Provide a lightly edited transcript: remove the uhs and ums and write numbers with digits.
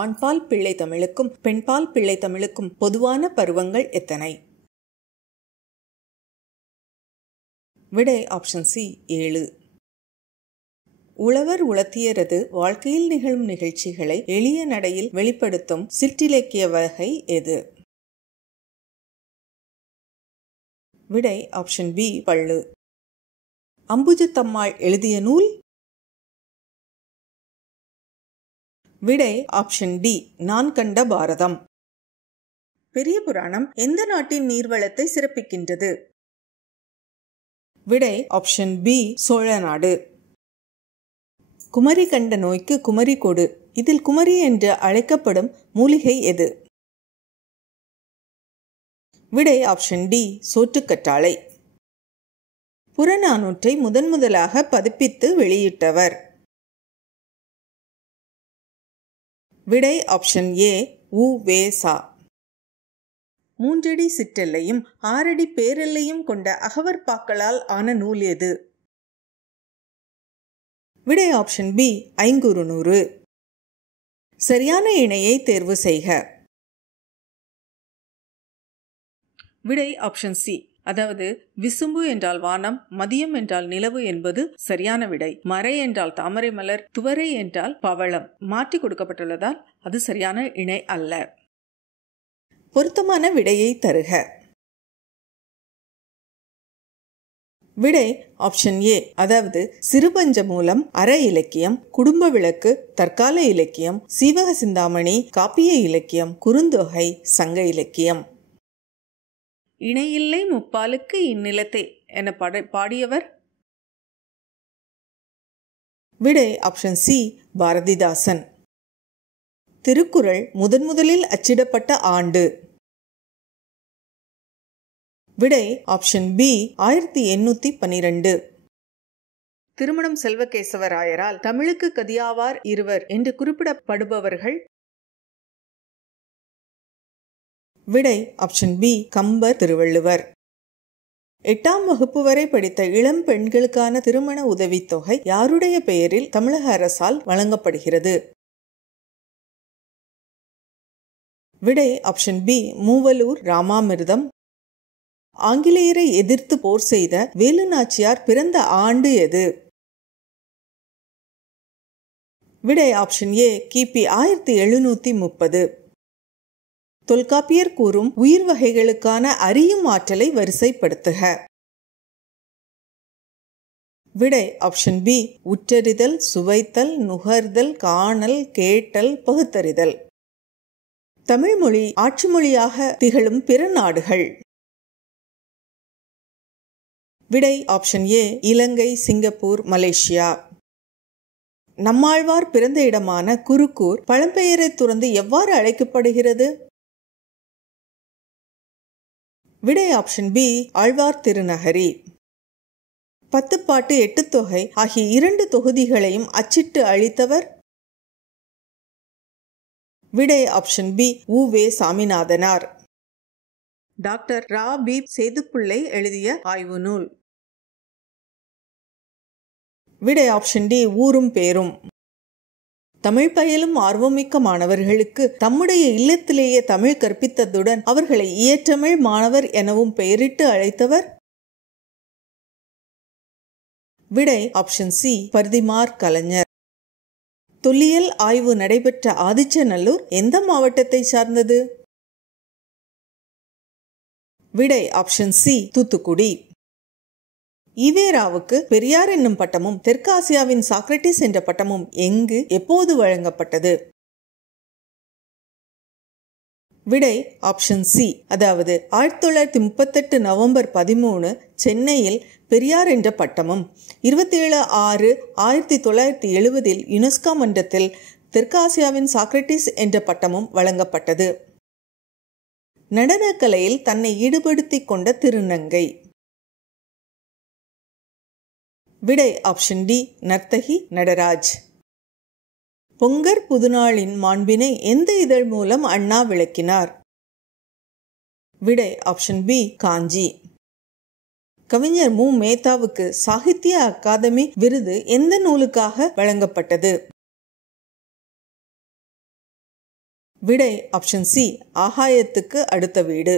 ஆண்பால் பிள்ளை தமிழுக்கும் பெண்பால் பிள்ளை தமிழுக்கும் பொதுவான பருவங்கள் எத்தனை? விடை ஆப்ஷன் சி 7. உழவர் உலத்தியரது வாழ்க்கையில் நிகழும் நிகழ்ச்சிகளை எளிய நடையில் வெளிப்படுத்தும் சிற்றிலக்கிய வகை எது? விடை ஆப்ஷன் பி பள்ளு. அம்புஜத்தம்மாள் எழுதிய நூல்? விடை ஆப்ஷன் டி நான் கண்ட பாரதம். பெரிய புராணம் எந்த நாட்டின் நீர்வளத்தை சிறப்பிக்கின்றது? விடை ஆப்ஷன் பி சோழ நாடு. குமரி கண்ட நோய்க்கு குமரி கொடு. இதில் குமரி என்று அழைக்கப்படும் மூலிகை எது? விடை ஆப்ஷன் டி சோற்றுக்கற்றாழை. புறநானூற்றை முதன்முதலாக பதிப்பித்து வெளியிட்டவர்? விடை ஆப்ஷன் ஏ உ.வே.சா. 3 அடி சிற்றெல்லையும் 6 அடி பேரெல்லையும் கொண்ட அகவற்பாக்களால் ஆன நூல் எது? விடை ஆப்ஷன் பி ஐங்குறுநூறு. சரியான இணையை தேர்வு செய்க. விடை ஆப்ஷன் சி, அதாவது விசும்பு என்றால் வானம், மதியம் என்றால் நிலவு என்பது சரியான விடை. மறை என்றால் தாமரை மலர், துவரை என்றால் பவளம். மாற்றி கொடுக்கப்பட்டுள்ளதால் அது சரியான இணை அல்ல. பொருத்தமான விடையை தருக. விடை ஆப்ஷன் ஏ, அதாவது சிறுபஞ்ச மூலம், அற இலக்கியம், குடும்ப விளக்கு, தற்கால இலக்கியம், சீவக சிந்தாமணி, காப்பிய இலக்கியம், குறுந்தொகை, சங்க இலக்கியம். இணையில்லை முப்பாலுக்கு இந்நிலத்தை என பாடியவர்? விடை ஆப்ஷன் சி பாரதிதாசன். திருக்குறள் முதலில் அச்சிடப்பட்ட ஆண்டு? விடை ஆப்ஷன் பி 1812. திருமணம் செல்வகேசவராயரால் தமிழுக்கு கதியாவார் இருவர் என்று குறிப்பிடப்படுபவர்கள்? விடை ஆப்ஷன் பி கம்பர், திருவள்ளுவர். 8ஆம் வகுப்பு வரை படித்த இளம் பெண்களுக்கான திருமண உதவித்தொகை யாருடைய பெயரில் தமிழக அரசால் வழங்கப்படுகிறது? விடை ஆப்ஷன் பி மூவலூர் ராமாமிர்தம். ஆங்கிலேயரை எதிர்த்து போர் செய்த வேலு நாச்சியார் பிறந்த ஆண்டு எது? விடை ஆப்ஷன் ஏ கிபி 1730. தொல்காப்பியர் கூறும் உயிர் வகைகளுக்கான அறியும் ஆற்றலை வரிசைப்படுத்துக. விடை ஆப்ஷன் பி உற்றறிதல், சுவைத்தல், நுகர்தல், காணல், கேட்டல், பகுத்தறிதல். தமிழ் மொழி ஆட்சி மொழியாக திகழும் பிற நாடுகள்? விடை option A Ilangai, Singapore, Malaysia. Nammalvar பிறந்த இடமான குருக்கூர் பழம்பெயரை துறந்து எவ்வாறு அழைக்கப்படுகிறது? விடை ஆப்ஷன் பி ஆழ்வார் திருநகரி. 10 பாட்டு 8 தொகை ஆகிய 2 தொகுதிகளையும் அச்சிட்டு அளித்தவர்? விடை ஆப்ஷன் பி உ.வே. சாமிநாதனார். டாக்டர் ரா. பி. சேதுப்பிள்ளை எழுதிய ஆய்வு நூல்? விடை ஆப்ஷன் டி ஊரும் பேரும். தமிழ் பயிலும் ஆர்வமிக்க மாணவர்களுக்கு தம்முடைய இல்லத்திலேயே தமிழ் கற்பித்ததுடன் அவர்களை இயற்றமிழ் மாணவர் எனவும் பெயரிட்டு அழைத்தவர்? விடை ஆப்ஷன் சி பர்திமார் கலைஞர். தொல்லியல் ஆய்வு நடைபெற்ற ஆதிச்சநல்லூர் எந்த மாவட்டத்தை சார்ந்தது? விடை ஆப்ஷன் சி தூத்துக்குடி. ஈவேராவுக்கு பெரியார் என்னும் பட்டமும் தெற்காசியாவின் சாக்ரட்டிஸ் என்ற பட்டமும் எங்கு எப்போது வழங்கப்பட்டது? விடை ஆப்ஷன் சி, அதாவது 1938 நவம்பர் 13 சென்னையில் பெரியார் என்ற பட்டமும் 27/6/1970 யுனெஸ்கோ மன்றத்தில் தெற்காசியாவின் சாக்ரட்டிஸ் என்ற பட்டமும் வழங்கப்பட்டது. நடனக்கலையில் தன்னை ஈடுபடுத்திக் கொண்ட திருநங்கை? விடை ஆப்ஷன் டி நர்த்தகி நடராஜ். பொங்கர் புதுநாளின் மாண்பினை எந்த இதழ் மூலம் அண்ணா விளக்கினார்? விடை ஆப்ஷன் பி காஞ்சி. கவிஞர் மு. மேத்தாவுக்கு சாகித்ய அகாதமி விருது எந்த நூலுக்காக வழங்கப்பட்டது? விடை ஆப்ஷன் சி, ஆகாயத்துக்கு அடுத்த வீடு.